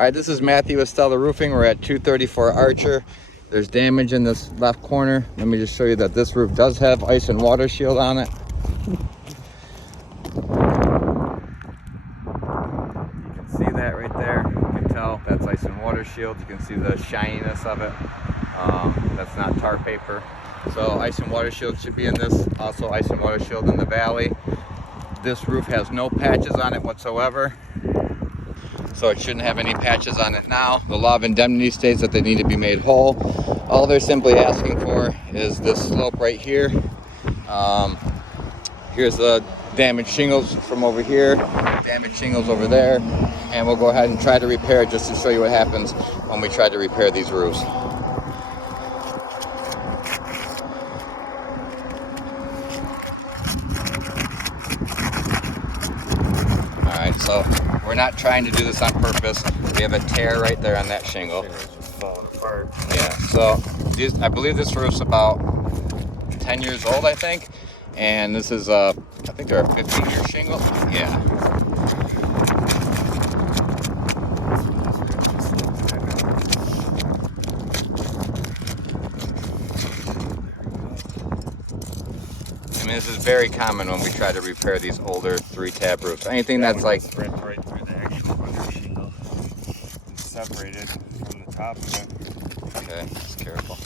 All right, this is Matthew with Stella Roofing. We're at 234 Archer. There's damage in this left corner. Let me just show you that this roof does have ice and water shield on it. You can see that right there. You can tell that's ice and water shield. You can see the shininess of it. That's not tar paper. So ice and water shield should be in this. Also ice and water shield in the valley. This roof has no patches on it whatsoever, so it shouldn't have any patches on it now. The law of indemnity states that they need to be made whole. All they're simply asking for is this slope right here. Here's the damaged shingles from over here, damaged shingles over there, and we'll go ahead and try to repair it just to show you what happens when we try to repair these roofs. Alright, so we're not trying to do this on purpose. We have a tear right there on that shingle. Falling apart. Yeah, so I believe this roof's about 10 years old, I think. And this is, I think they're a 15-year shingle. Yeah. I mean, this is very common when we try to repair these older 3-tab roofs. Anything that's like... ripped right through the actual under shingle. It's separated from the top of it. Okay, just careful.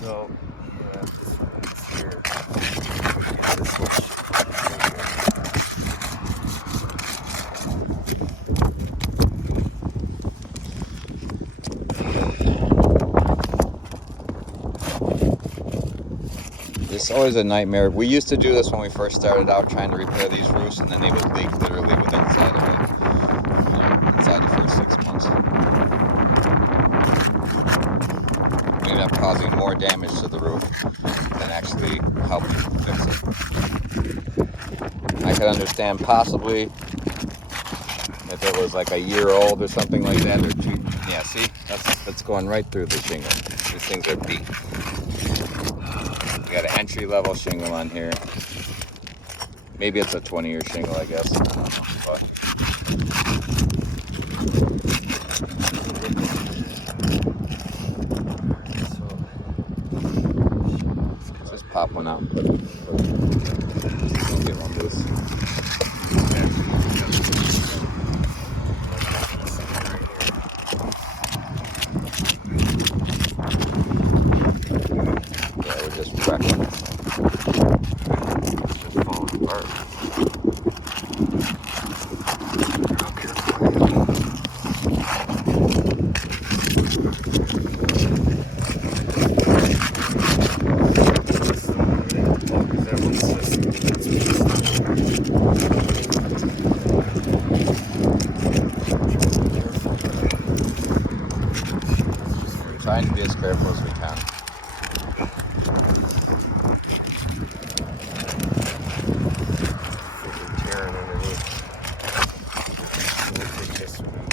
So, this here. This switch. It's always a nightmare. We used to do this when we first started out trying to repair these roofs, and then they would leak literally within inside the first 6 months. We ended up causing more damage to the roof than actually helping fix it. I could understand possibly if it was like a year old or something like that, or 2. Yeah, see, that's going right through the shingle. These things are beat. Got an entry-level shingle on here. Maybe it's a 20-year shingle, I guess. I don't know, but let's just pop one out. We'll get one loose. Yeah, we're just wrecking this thing. It's just falling apart. Real careful. We're trying to be as careful as we can. Tearing underneath. We'll take this one out.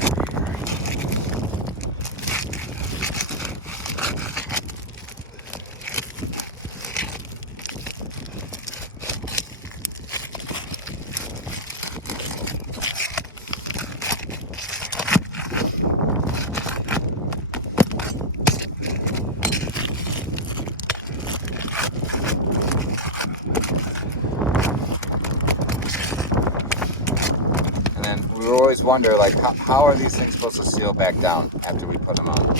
We always wonder, like, how are these things supposed to seal back down after we put them on?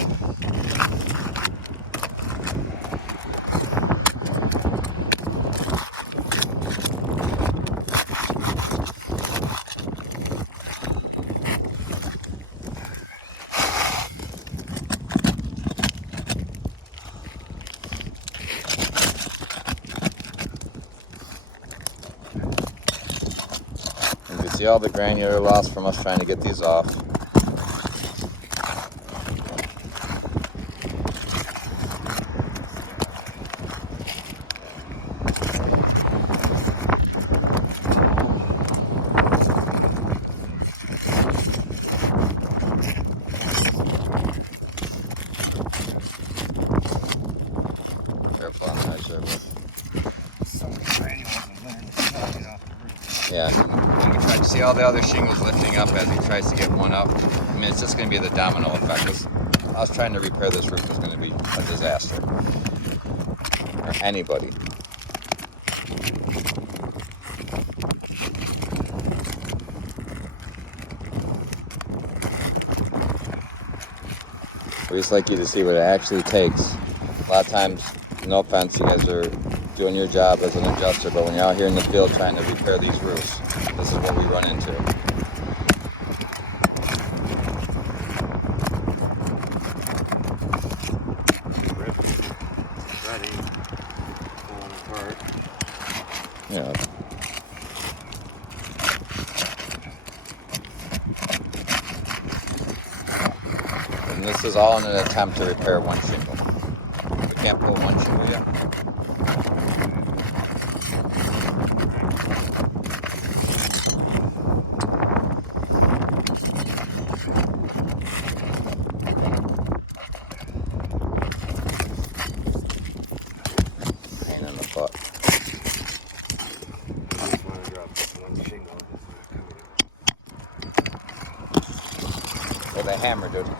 You can see all the granular loss from us trying to get these off. Careful on that. So many tiny ones in there. It's not get off the roof. Yeah. And we tried to see all the other shingles lifting up as he tries to get one up. I mean, it's just going to be the domino effect. Us trying to repair this roof is going to be a disaster. For anybody. We just like you to see what it actually takes. A lot of times, no offense, you guys are doing your job as an adjuster, but when you're out here in the field trying to repair these roofs, this is what we run into. Ready. Falling apart. Yeah. And this is all in an attempt to repair one shingle. We can't pull one shingle yet. Pain in the butt. I just want to drop this one shingle. It's not coming With a hammer, dude. You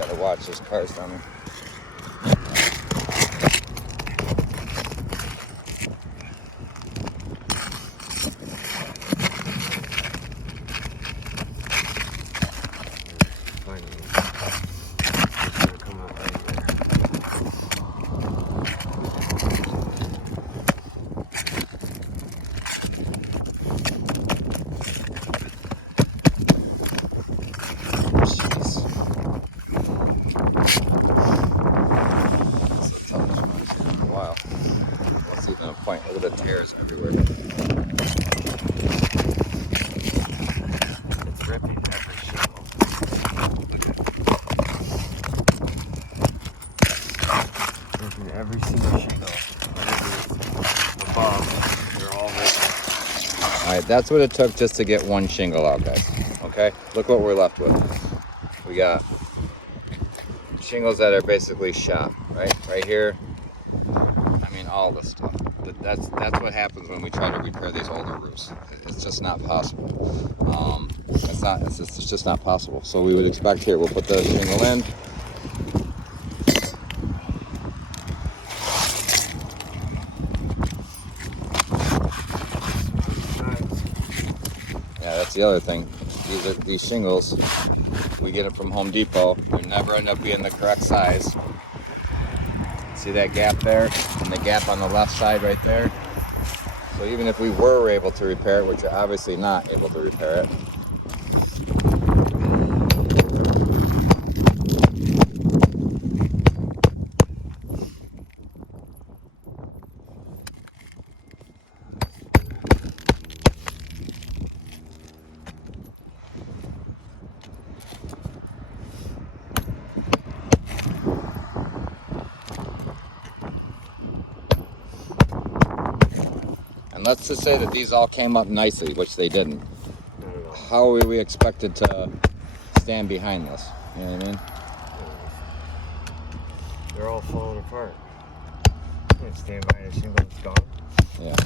gotta watch this car's down there. Finally. It's gonna come out right there. Jeez. That's the toughest one I've seen in a while. What's even a point? Look at the tears everywhere. It's ripping every shingle. Ripping every single shingle. Whatever is above, they're all ripping. Alright, that's what it took just to get one shingle out, guys. Okay? Look what we're left with. We got shingles that are basically shot, right? Right here. I mean, all this stuff. That's what happens when we try to repair these older roofs. It's just not possible. It's just not possible. So we would expect here, we'll put the shingle in. Yeah, that's the other thing. These shingles, we get it from Home Depot. They never end up being the correct size. See that gap there? And the gap on the left side right there? So even if we were able to repair it, which we're obviously not able to repair it, and let's just say that these all came up nicely, which they didn't. Not at all. How are we expected to stand behind this? You know what I mean? They're all falling apart. Can't stand by a shingle that's gone. Yeah.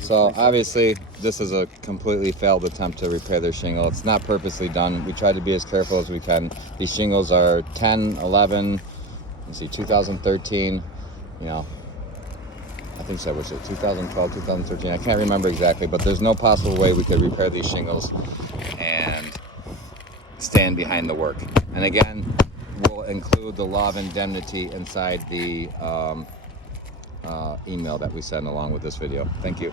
So obviously this is a completely failed attempt to repair their shingle. It's not purposely done. We try to be as careful as we can. These shingles are 10, 11, let's see, 2013, you know, I think that was it, 2012, 2013. I can't remember exactly, but there's no possible way we could repair these shingles and stand behind the work. And again, we'll include the law of indemnity inside the email that we send along with this video. Thank you.